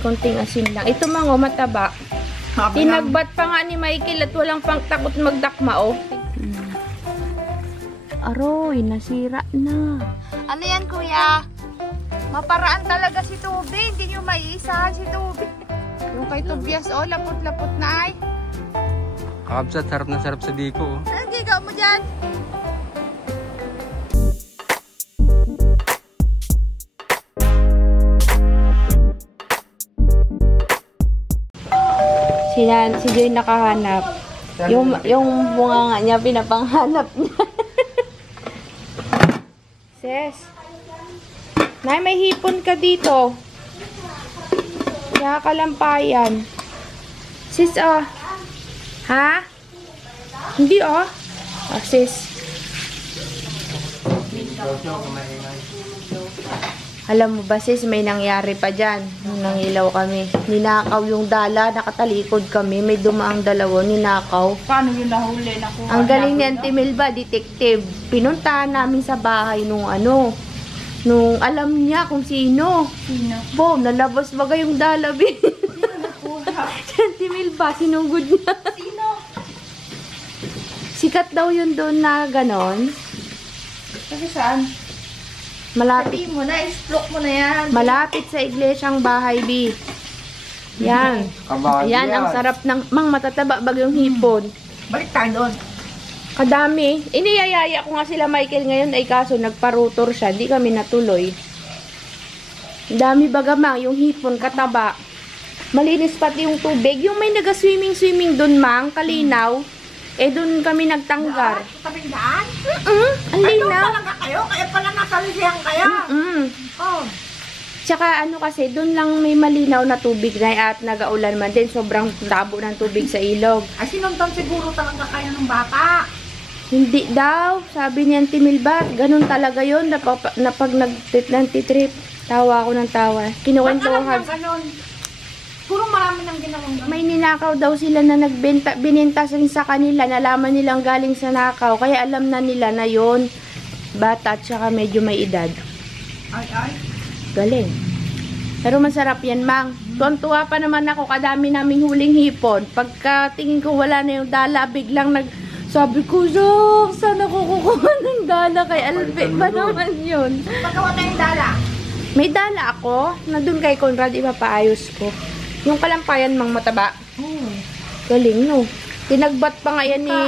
Konting asin lang. Ito mga mataba. Tinagbat pa nga ni Michael at walang pang takot magdakma, oh. Aroy, nasira na. Ano yan, kuya? Maparaan talaga si Tubi. Hindi nyo maiisahan si Tubi. Yung kay Tobias, oh, lapot-lapot na ay. Kakabsat, sarap na sarap sa diko. Oh. Anong gigaw mo dyan? Si Joy nakahanap. Yung bunga nga niya, pinapanghanap niya. Ses. Nay, may hipon ka dito. Nakakalampayan. Sis, oh. Ha? Hindi, oh. Oh, sis. Alam mo ba, sis, may nangyari pa dyan. Nung nangilaw kami. Ninakaw yung dala, nakatalikod kami. May dumaang dalawa, ninakaw. Paano yun nahuli? Ang galing ni Auntie Melba, detective. Pinuntahan namin sa bahay nung nung alam niya kung sino. Sino? Bo, nalabas baga yung dala, bin. Sino nakuha? Si Auntie Melba, sinugod niya. Sino? Sikat daw yun doon na ganon. Kasi saan? Malapit. Sabihin mo na, explore mo na yan. Malapit sa iglesyang bahay, B. Yan. Yan, ang sarap ng mang matataba bagyong hipon. Balik tayo doon. Kadami. Iniyayaya ko nga sila Michael ngayon ay kaso nagparutor siya. Di kami natuloy. Dami bagamang yung hipon, kataba. Malinis pati yung tubig. Yung may naga-swimming doon, mang, kalinaw. Eh, doon kami nagtanggar. Tabing daan? Ang linaw. Ay, talaga kayo? Kaya pala nasalisihan kayo? Oh. Tsaka ano kasi, doon lang may malinaw na tubig na at nagaulan man din. Sobrang tabo ng tubig sa ilog. Ay, sinundan siguro talaga kayo ng bata. Hindi daw. Sabi niya, Auntie Melba, ganun talaga yun. Na pag nag-trip, tawa ako ng tawa. Kinuwento ko. Ganon. Puro marami nang ginawang ganon. May ninakaw daw sila na bininta sa kanila. Nalaman nilang galing sa nakaw. Kaya alam na nila na yun. Bata at saka medyo may edad. Ay. Galing. Pero masarap yan, mang. Tuwan-tuwa pa naman ako. Kadami naming huling hipon. Pagka tingin ko wala na yung dala, biglang sabi ko, saan ako kukuha ng dala kay Albe? Ba naman yun? Pagkawa tayong dala. May dala ako. Na dun kay Conrad, ipapaayos ko. Yung kalampayan, mang mataba. Galing, no? Tinagbat pa nga yan ni...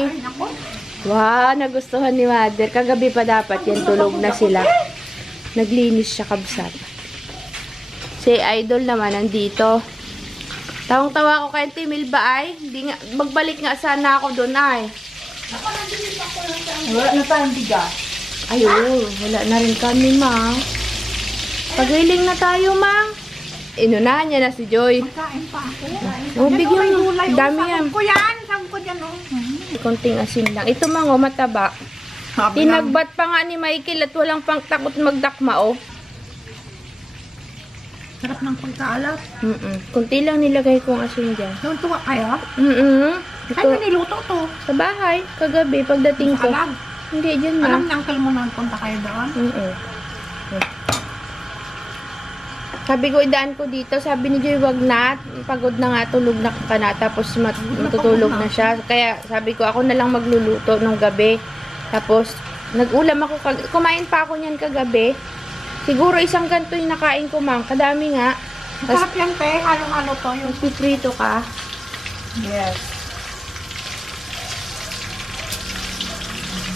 Wow, nagustuhan ni Mother. Kagabi pa dapat yan, tulog na sila. Naglinis siya kabsat. Si Idol naman, nandito. Tawang-tawa ko kay Auntie Melba ay. Magbalik nga sana ako doon ay. Wala na tayong bigas. Ayun, wala na rin kami, mang. Pagiling na tayo, mang. Inunahan niya na si Joy. Kain pa ako. Oh, bigyan mo. Dami yan. Sabi ko yan, oh. Konting asin lang. Ito, mang, oh, mataba. Tinagbat pa nga ni Michael at walang pang takot magdakma, oh. Sarap ng pagkaalat. Kunti lang nilagay kong asin dyan. Noon tuwa kayo? Ito, Saan niluto to? sa bahay, kagabi, pagdating ko. Alam. Hindi, dyan na. Alam ng uncle mo na punta kayo doon? Sabi ko, idaan ko dito. Sabi ni Joy, wag na. Pagod na nga, tulog na ka na. Tapos matutulog na siya. Kaya sabi ko, ako na lang magluluto nung gabi. Tapos, nag-ulam ako. Kumain pa ako niyan kagabi. Siguro isang ganito yung nakain ko, mang. Kadami nga. Masarap yan, te. Halong-halo to. Yung Piprito ka. yes.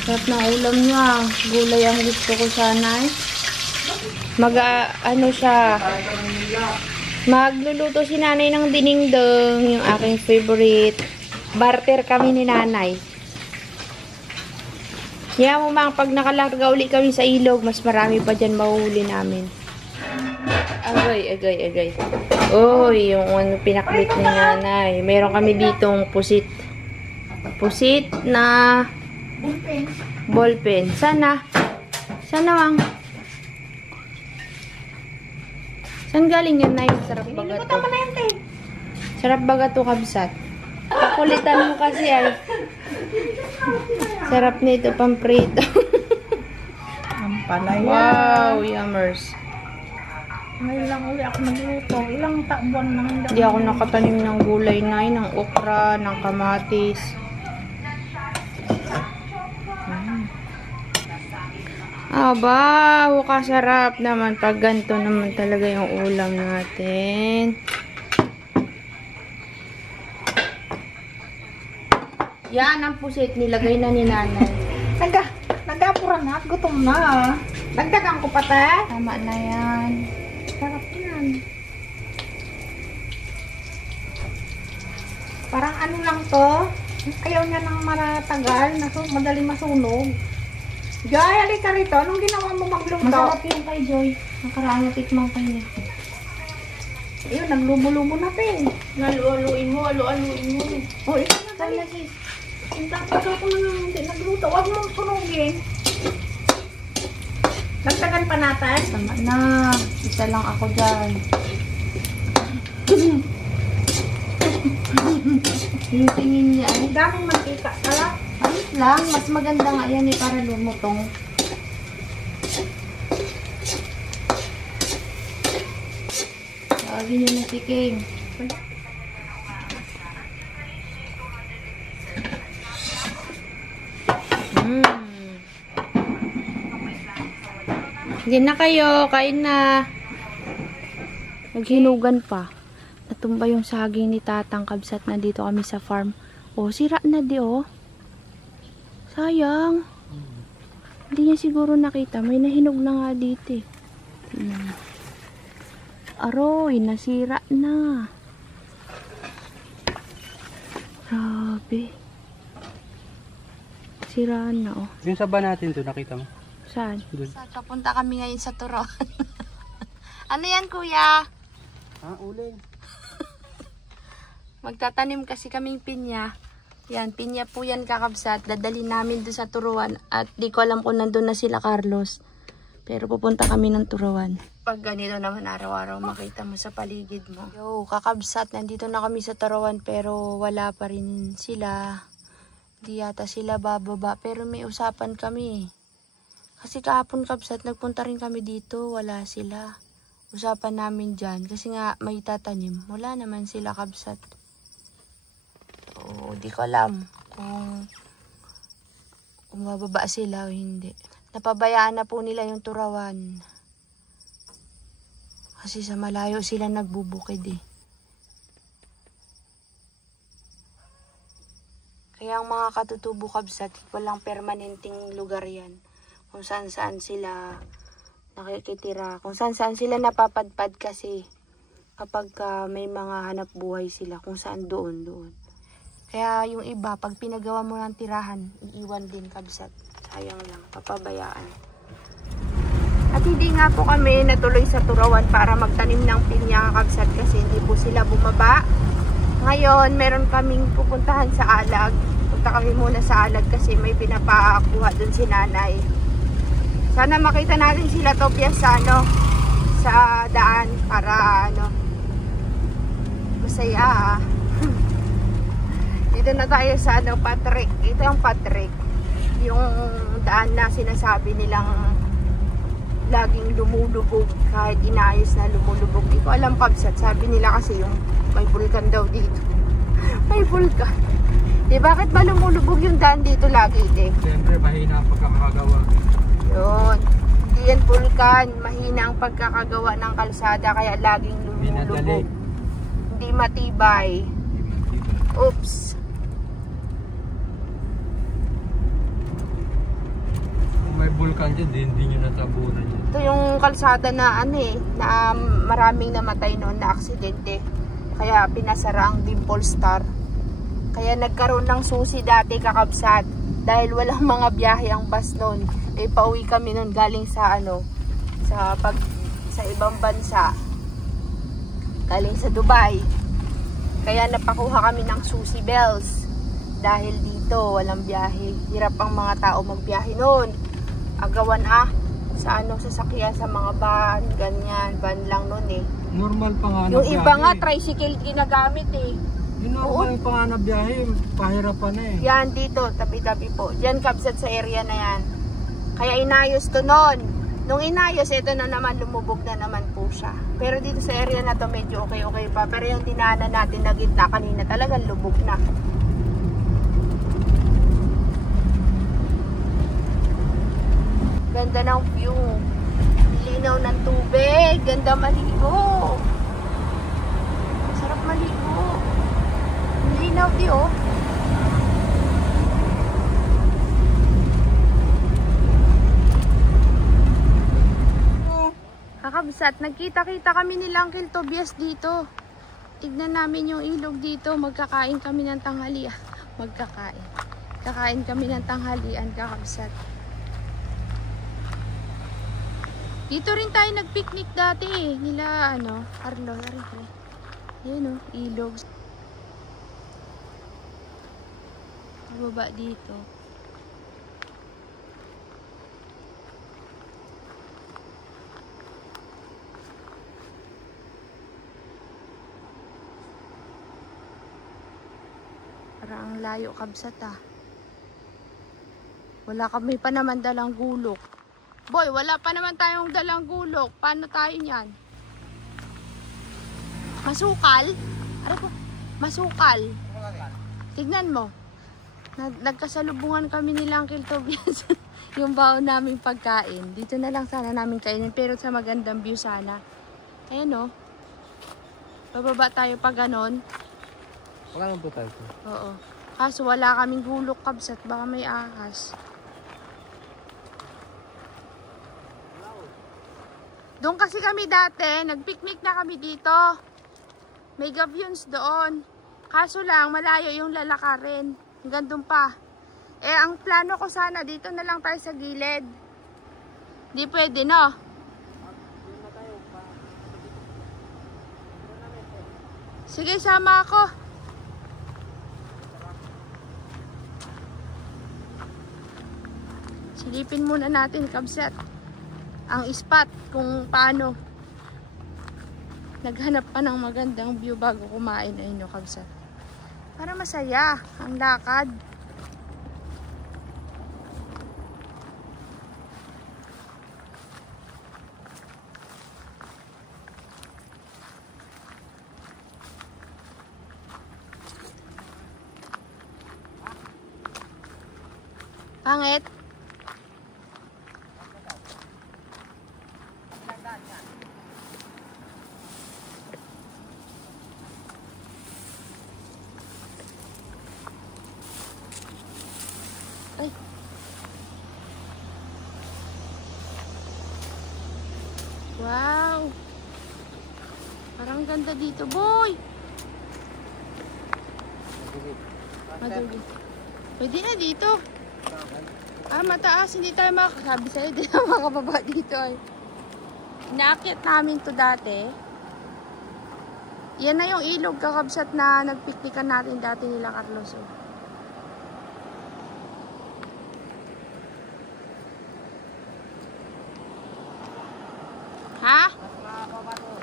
Sarap na ulam niya. Gulay ang gusto ko sana eh. Magluluto si nanay ng dinengdeng, yung aking favorite. Barter kami ni nanay. Yan mo mang, pag nakalarga uli kami sa ilog, mas marami pa dyan mahuhuli namin. Agay. Uy, yung pinakbit ni nanay. Meron kami ditong pusit. Pusit na ballpen. Sana mang. Saan galing yan, Nay? Sarap baga to. Sarap baga to, kabsat. Pakulitan mo kasi ay. Sarap nito, pamprito. Palaya. Wow, yummers. Ngayon lang uli ako nagluto. Ilang buwan nang Hindi ako nakatanim ng gulay na ng okra, ng kamatis. Aba, kasarap naman pag ganito naman talaga yung ulam natin. Yan ang pusit, nilagay na ni nanay. Nagapura na at gutom na. Dagdagan ko pa te. Tama na yan. Sarap yan. Parang ano lang to. Ayaw niya nang matagal. Madali masunog. Joy, halika rito. Anong ginawa mo magluto? Masarap yung kay Joy. Nakaraan na tikmang pa niya. Ayun, naglubo-lubo na te. Nalualuin mo, alu-aluin mo. O, ito na dali. Tagal ko na hindi nagluto. Huwag mong sunugin. Dagdagan pa natin. Tama na. Isa lang ako dyan. Yung tingin niya ay, Daming mantika. Tala. ayos lang. Mas maganda nga yan para lumutong. Tawagin niyo na si King. Hindi na kayo. Kain na. Naghinugan pa. Natumba yung saging ni Tatang Kabsat na dito kami sa farm. Oh, sira na di oh. Sayang. Hindi niya siguro nakita. May nahinog na nga dito eh. Tingnan. Aroy, nasira na. Grabe. Siraan na oh. Yung saba natin to, nakita mo? Saan? Doon. Papunta kami ngayon sa Turon. Ano yan, kuya? Uling. Magtatanim kasi kaming pinya. Yan, pinya po yan kakabsat. Dadalhin namin doon sa Turuan. At di ko alam kung nandun na sila Carlos. Pero pupunta kami ng Turuan. Pag ganito naman araw-araw makita mo sa paligid mo. Yo, kakabsat, nandito na kami sa Turuan pero wala pa rin sila. Di yata sila bababa. Pero may usapan kami. Kasi kahapon kabsat, nagpunta rin kami dito. Wala sila. Usapan namin dyan. Kasi nga may tatanim. Wala naman sila kabsat. So, di ko alam kung mababa sila o hindi. Napabayaan na po nila yung Turawan. Kasi sa malayo sila nagbubukid eh. Kaya ang mga katutubo kabsat, walang permanenteng lugar yan. Kung saan-saan sila nakikitira. Kung saan-saan sila napapadpad kasi kapag may mga hanap buhay sila. Kung saan doon. Kaya yung iba, pag pinagawa mo ng tirahan, iiwan din kabsat. Sayang lang, papabayaan. At hindi nga po kami natuloy sa Turawan para magtanim ng pinya kabsat kasi hindi po sila bumaba. Ngayon, meron kaming pupuntahan sa Alag. Punta kami muna sa Alag kasi may pinapakuha dun si nanay. Sana makita natin sila Tobias sa daan para masaya. Dito na tayo sa Patrick. Ito ang Patrick. Yung daan na sinasabi nilang laging lumulubog kahit inaayos na lumulubog. Hindi ko alam kabsat. Sabi nila kasi yung may vulkan daw dito. May vulkan. Bakit ba lumulubog yung daan dito lagi Siyempre, mahina ang pagkakagawa. Yun. Hindi yan vulkan. Mahina ang pagkakagawa ng kalsada kaya laging lumulubog. Hindi matibay. Oops. Kung may vulkan dyan, hindi nyo natabunan yun. Ito yung kalsada na na maraming namatay noon na aksidente. Kaya pinasara ang Dimple Star. Kaya nagkaroon ng susi dati kakabsat. Dahil walang mga biyahe ang bus noon. Pauwi kami noon galing sa sa ibang bansa. Galing sa Dubai. Kaya napakuha kami ng susi bells. Dahil dito walang biyahe. Hirap ang mga tao magbiyahe noon. Agawan sa sasakyan sa mga van, ganyan, van lang noon Normal pa nga na Yung biyahe. iba nga tricycle ginagamit Yung normal pa nga na biyahe, pahirapan na Yan dito, tabi-tabi po. Diyan kabsat sa area na yan. Kaya inayos to noon. Nung inayos, ito na naman, lumubog na naman po siya. Pero dito sa area na to, medyo okay pa. Pero yung dinaanan natin na gitna kanina, talagang lubog na. Ganda ng view. Linaw ng tubig. Ganda maligo. Sarap maligo. Linaw di oh. Kakabsat, nagkita-kita kami ni Uncle Tobias dito. Tignan namin yung ilog dito. Magkakain kami ng tanghalian. Kakain kami ng tanghalian, kakabsat. Dito rin tayo nagpicnic dati eh. Nila Carlo. Ayan oh, ilog. Baba dito. Parang layo, kabsat ah. Wala kami pa naman dalang gulok. Boy, wala pa naman tayong dalang gulok. Paano tayo niyan? Masukal? Aray ko, masukal. Tignan mo. Nagkasalubungan kami ni Uncle Tobias. Yung baon naming pagkain. Dito na lang sana namin kainin. Pero sa magandang view sana. Ayan o. Bababa tayo pa ganon. Wala nang po tayo. Oo. Kaso wala kaming gulok, kabsat. Baka may ahas. Doon kasi kami dati. Nagpicnic na kami dito. May gavyons doon. Kaso lang, malayo yung lalakarin. Hanggang doon pa. Eh, ang plano ko sana, dito na lang tayo sa gilid. Di pwede, no? Sige, sama ako. Silipin muna natin, kabsat, ang spot kung paano. Naghanap pa ng magandang view bago kumain. Ayun yung kabsat. Para masaya ang lakad. Pangit. Ay. Wow. Parang ganda dito, boy. Madugi. Pwede na dito. Ah, mataas. Hindi tayo makakasabi sa'yo. Hindi tayo makababa dito. Ay. Inaakit namin to dati. Yan na yung ilog, kakabsat, na nagpiknikan natin dati nila Carlos. Oh. Ha?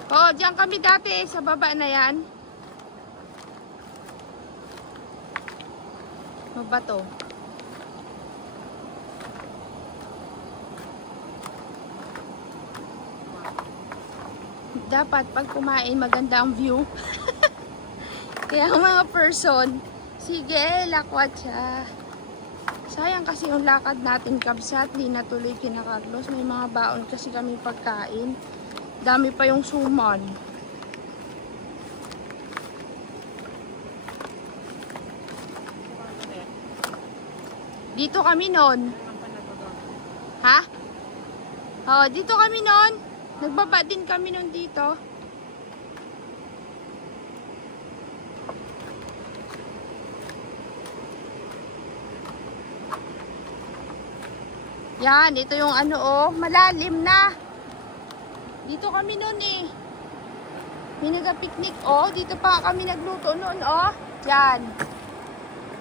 Oo, diyan kami dati. Sa baba na yan. Mabato. Dapat pag kumain maganda ang view. Kaya ang mga person, sige, lakwat siya. Sayang kasi yung lakad natin, kabsat, di natuloy kina Carlos. May mga baon kasi kami pagkain. Dami pa yung suman. Dito kami noon. Ha? Oh, dito kami noon. Nagbaba din kami noon dito. Yan, ito yung malalim na. Dito kami noon eh. May nag-picnic dito pa kami nagluto noon Yan.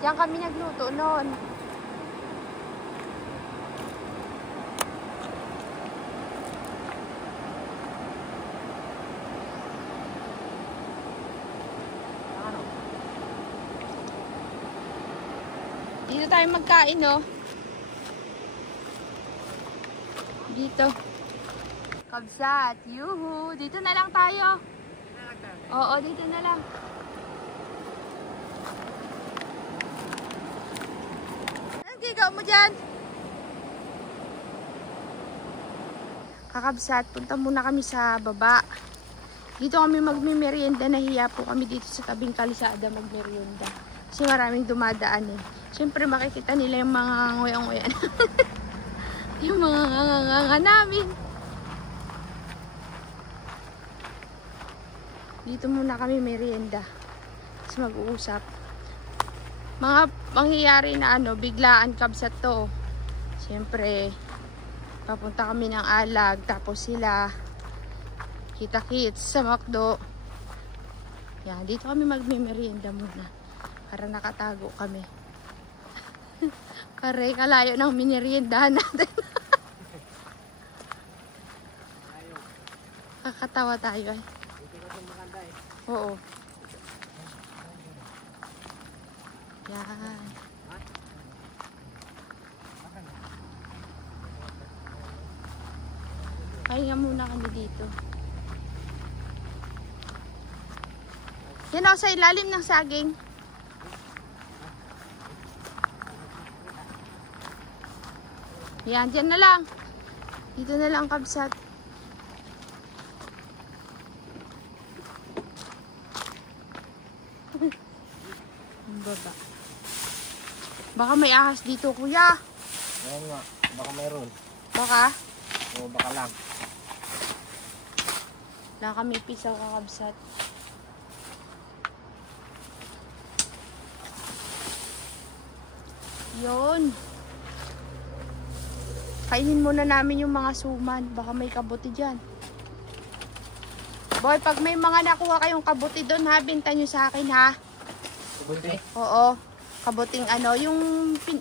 Diyan kami nagluto noon. Dito tayo magkain, Dito. Kabsat, yuhu. Dito na lang tayo. Oo, dito na lang. Anong gigaw mo dyan? Kakabsat, punta muna kami sa baba. Dito kami magmimerienda. Nahiya po kami dito sa tabing kalisada magmerienda. Kasi maraming dumadaan eh. Siyempre makikita nila yung mga nguyang-nguyan. Yung mga nganga namin. Dito muna kami merienda. Tapos mag-uusap. Mga pangyayari na biglaan kabsat to. Siyempre, papunta kami ng Alag. Tapos sila, kita-kits sa McDo. Yan, dito kami magmimerienda muna. Para nakatago kami. Kare, kalayo ng mineriendahan natin. Kakatawa tayo ay. Oo. Yan. Pahinga muna kami dito. Yan o, sa ilalim ng saging. Yan, dyan na lang. Dito na lang kabsat. Ang baba. Baka may ahas dito, kuya. Oo nga, baka meron. Baka? Oo, baka lang. Wala kami pisaw kakabsat. Yun. Kainin muna namin yung mga suman. Baka may kabuti dyan. Boy, pag may mga nakuha kayong kabuti doon ha, binta nyo sa akin ha. Bunti? Oo. Kabuting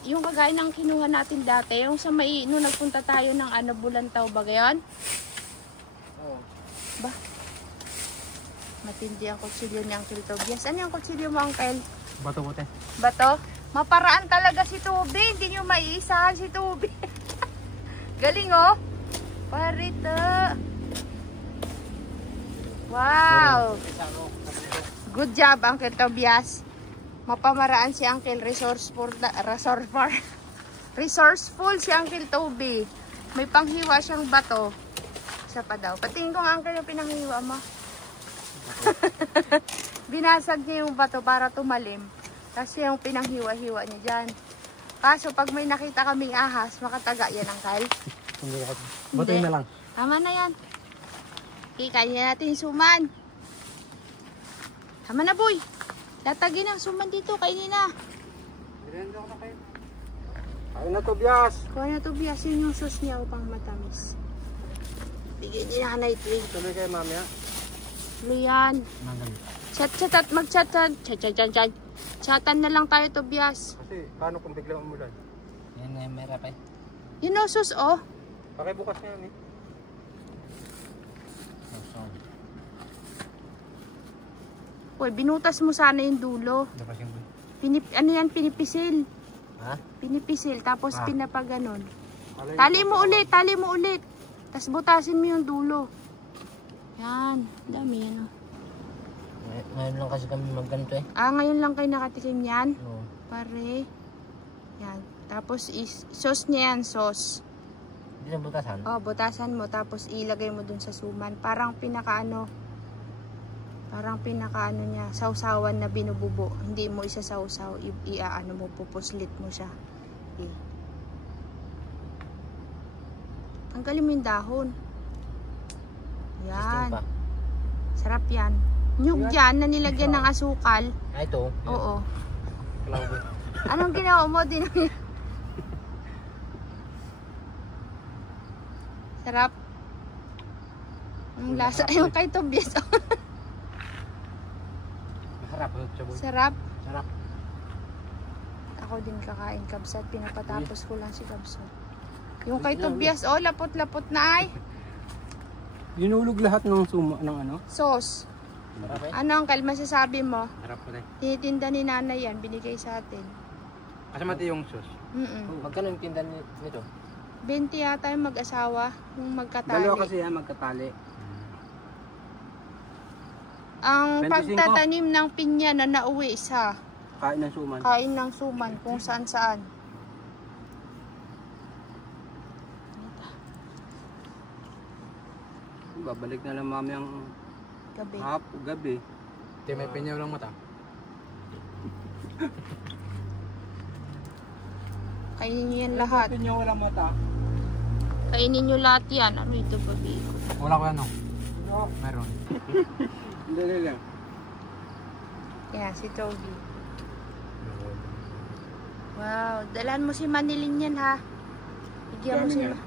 yung kagaya ng kinuha natin dati. Yung sa may, nung nagpunta tayo ng Bulantaw ba gayon? Oo. Ba? Matindi ang kutsilyo ni Uncle Tobias. Ano yung kutsilyo mo, Uncle? Bato-bote. Bato? Maparaan talaga si Tubi. Hindi nyo maiisahan si Tubi. Galing oh. Parito. Wow. Good job, Uncle Tobias. Mapamaraan si Uncle resourceful si Uncle Toby. May panghiwa siyang bato. Isa pa daw. Patingin ko nga, Uncle, yung pinanghiwa mo. Binasag niya yung bato para tumalim. Kasi yung pinanghiwa-hiwa niya dyan. Kaso pag may nakita kaming ahas, makataga yan, Uncle. Bato na lang. Tama na yan. Okay, kainin natin yung suman. Tama na, boy. Latagin ang suman dito. Kainin na. Mirenda ko na kayo. Ayun na, Tobias. Kuha na, Tobias. Yun yung sauce niya upang matamis. Bigyan niya na night-wing. Tuloy kayo, mami, ha? Luyan. Nandun. Chat-chat at mag-chat. Chat. Chatan na lang tayo, Tobias. Kasi, paano kung biglang umulan? Yan na yung merap eh. Yun o, sauce, oh. Pakibukas na yan, eh. Uy, binutas mo sana yung dulo. Dapat yung... Ano yan, pinipisil. Ha? Pinipisil, tapos Ah. pinapaganon. Tali mo ulit. Tapos butasin mo yung dulo. Yan, dami yan, oh. Ngayon lang kasi kami magganito eh. Ngayon lang kayo nakatikim yan. Oo. Pare. Yan. Tapos sauce niya yan, sauce. Hindi na butasan? Oh, butasan mo tapos ilagay mo dun sa suman. Parang pinakaano niya, sausawan na binububo. Hindi mo isasawsaw, iaano mo, pupuslit mo siya. Okay. Tanggalin mo yung dahon. Yan. Sarap yan. Nyug yan na nilagyan ng asukal. Ito? Oo. Kalawin. Anong ginawa mo din? Sarap. Ang lasa yung kay Tobias. Masarap. Sarap. Sarap. Ako din kakain kabsat. Pinapatapos ko lang si kabsat. Yung kay Tobias, oh, lapot-lapot na ay. Binulog lahat ng suma, ng ano? Sauce. Sarap eh. Ano ang masasabi mo? Sarap po eh. Tinitinda ni nanay yan, binigay sa atin. Kasi mati yung sauce. Mm-mm. Magkano yung tinda nito? 20 yata yung mag-asawa, yung magkatali. Dalawa kasi yan magkatali. Ang 25. pagtatanim ng pinya na nauwi isa, Kain ng suman. kain ng suman kung saan saan. Babalik na lang mami ang Gabi. gabi. Hindi, may pinya lang mata. Kainin nyo yan lahat. Pinya walang mata. Kainin nyo lahat yan. Ano ito, babi ko? Wala ko yan, no? Meron. Hindi lang. Yan, si Toby. Wow, dalan mo si Manilin yan, ha?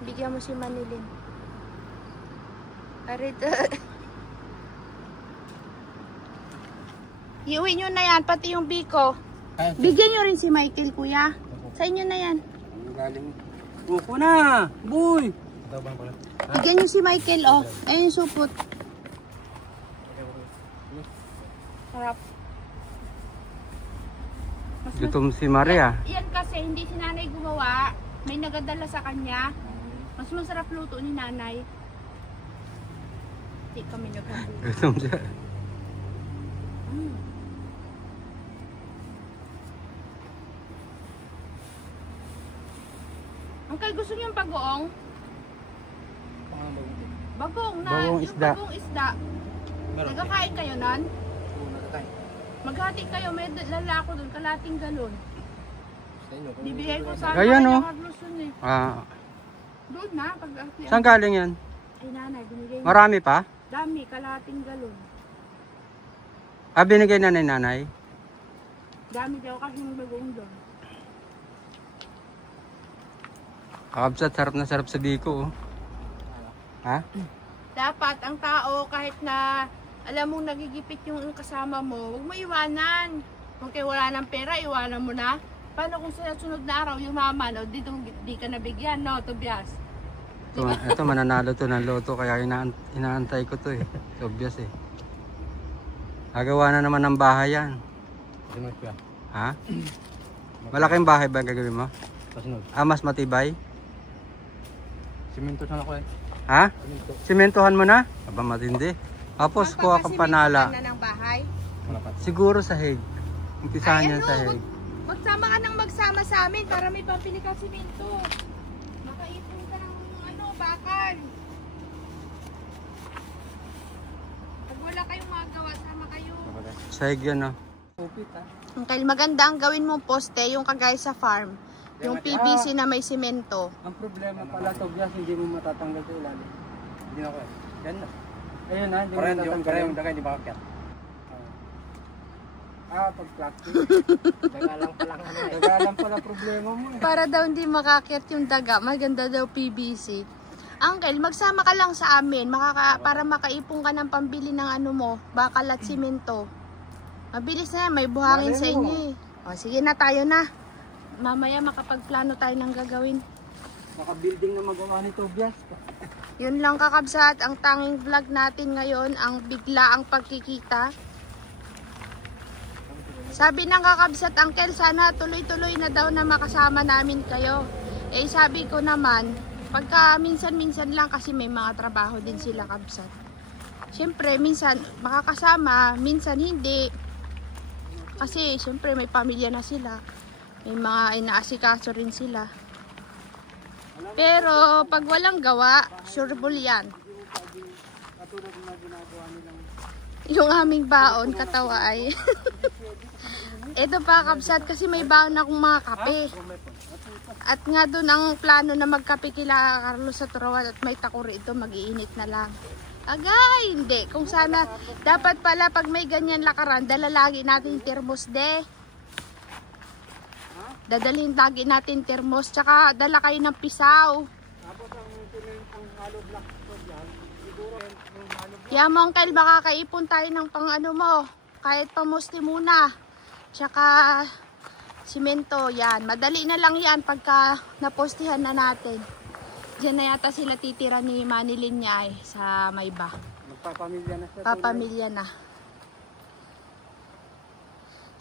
Bigyan mo si Manilin. Arito. Iuwi nyo na yan, pati yung biko. Bigyan nyo rin si Michael, kuya. Sa inyo na yan. Ang galing. Upo na! Boy! Bigyan nyo si Michael, oh. Ayun yung supot. Sarap. Gutom si Maria. Yan kasi, hindi si nanay gumawa. May nagadala sa kanya. Mas masarap luto ni nanay. Hindi kami nagkagulo. Gutom siya. Uncle, gusto niyo yung bagoong? Bagong na. Bagong yung isda. bagong isda. Nagkakain kayo nun? Maghati kayo. May lalako doon. Kalating galon. Bibigay ko sa Ayan, oh. Carlos yun eh. Doon na. Saan galing yan? Ay nanay, binigay niya. Marami pa? Dami. Kalating galon. Binigay na ni nanay? Dami daw kasi yung bagoong doon. Kakabsat, sarap na sarap sa biko. Oh. Ha? Dapat ang tao kahit na alam mong nagigipit yung kasama mo, huwag mo iwanan. Kung kayo wala ng pera, iwanan mo na. Paano kung sa sunod na araw yung mama, no, dito di ka nabigyan, no, Tobias? Ito mananalo to ng loto kaya inaantay ko to eh. Obvious eh. Gagawa na naman ng bahay yan. Ha? Malaking bahay ba ang gagawin mo? Mas matibay? Simento na ako eh. Ha? Simentohan mo na? Aba matindi. Tapos kuha kang panala. Na ng bahay. Siguro sahig. Umpisahan yan Ay, sahig. Magsama ka ng magsama sa amin para may pampili ka simento. Makaipon ka ng bakal. Pag wala kayong magawa, sama kayo. Sahig yan ah. Okay, maganda ang gawin mong poste, yung kagaya sa farm. Yung PVC na may simento. Ang problema pala Tobias, hindi mo matatanggal sa ilalim. Hindi na ako eh. Yan na. Ayun na, hindi mo Parang matatanggal. yung dagay, hindi makakyat. Pag plastic. Dagalang pala problema mo eh. Para daw hindi makakyat yung daga, maganda daw PVC. Uncle, magsama ka lang sa amin para makaipon ka ng pambili ng ano mo, bakal at simento. Mabilis na yan, may buhangin sa inyo eh. O, sige na, tayo na. Mamaya makapagplano tayo ng gagawin. Naka-building na magawa ni Tobias. Yun lang kakabsat, ang tanging vlog natin ngayon, ang biglaang pagkikita. Sabi ng kakabsat, Uncle, sana tuloy-tuloy na daw na makasama namin kayo. Eh sabi ko naman, pagka minsan-minsan lang kasi may mga trabaho din sila kabsat. Siyempre, minsan makakasama, minsan hindi. Kasi siyempre may pamilya na sila. May mga inaasikaso rin sila. Pero pag walang gawa, sureball yan. Yung aming baon, katawa ay. Ito pa kabsat kasi may baon akong mga kape. At nga doon ang plano na magkape kila Carlos sa Turawan at may takuri ito, mag-iinit na lang. Agay, hindi. Kung sana, dapat pala pag may ganyan lakaran, dala lagi natin termos de. Dadalhin lagi natin termos, tsaka dala kayo ng pisaw. Kaya mo, Uncle, makakaipon tayo ng pang ano mo, kahit pamusti muna. Tsaka simento, yan. Madali na lang yan pagka napostihan na natin. Diyan na yata sila titira ni Manilin niya sa Mayba. Magpapamilya na siya. Papamilya na.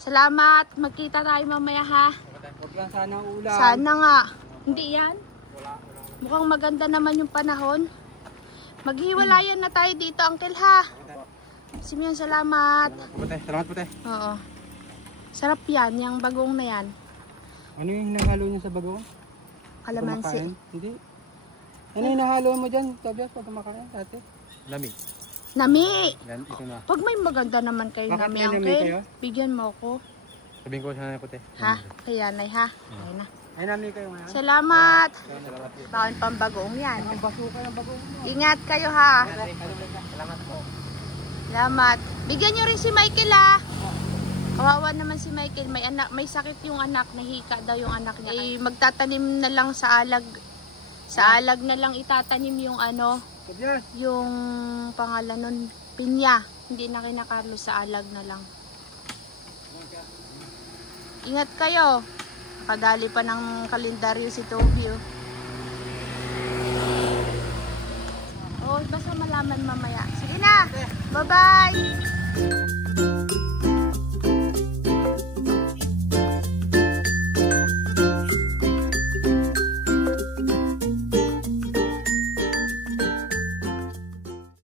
Salamat. Magkita tayo mamaya ha. Huwag lang sana ulam. Sana nga. Hindi yan. Mukhang maganda naman yung panahon. Maghiwalayan na tayo dito, Uncle, ha? Simeon, salamat. Salamat po, te. Oo. Sarap yan, yung bagong na yan. Ano yung hinahalo niyo sa bagong? Kalamansi. Kumakain? Hindi. Ano yung hinahalo mo dyan, Tobias, pag kumakain, ate? Lamig. Nami! Ito na. Pag may maganda naman kayo, Bakit Nami, may nami Uncle, kayo? bigyan mo ako. Sabihin ko sa nanay ko, te. Ha? Kaya, Nay, ha? Okay na. Ay, nami kayo ngayon. Salamat! Salamat po. Bakit pambagong yan? Ang basuka ng bagong mo. Ingat kayo, ha? Salamat po. Salamat. Bigyan nyo rin si Michael, ha? Kawawa naman si Michael. May anak, may sakit yung anak. Nahika daw yung anak niya. Eh, magtatanim na lang sa alag. Sa alag na lang itatanim yung ano, Tobias. yung pangalan nun, pinya. Hindi na kina Carlos, sa alag na lang. Ingat kayo. Kadali pa ng kalendaryo si Toby, oh. Oh, basta malaman mamaya. Sige na. Bye-bye.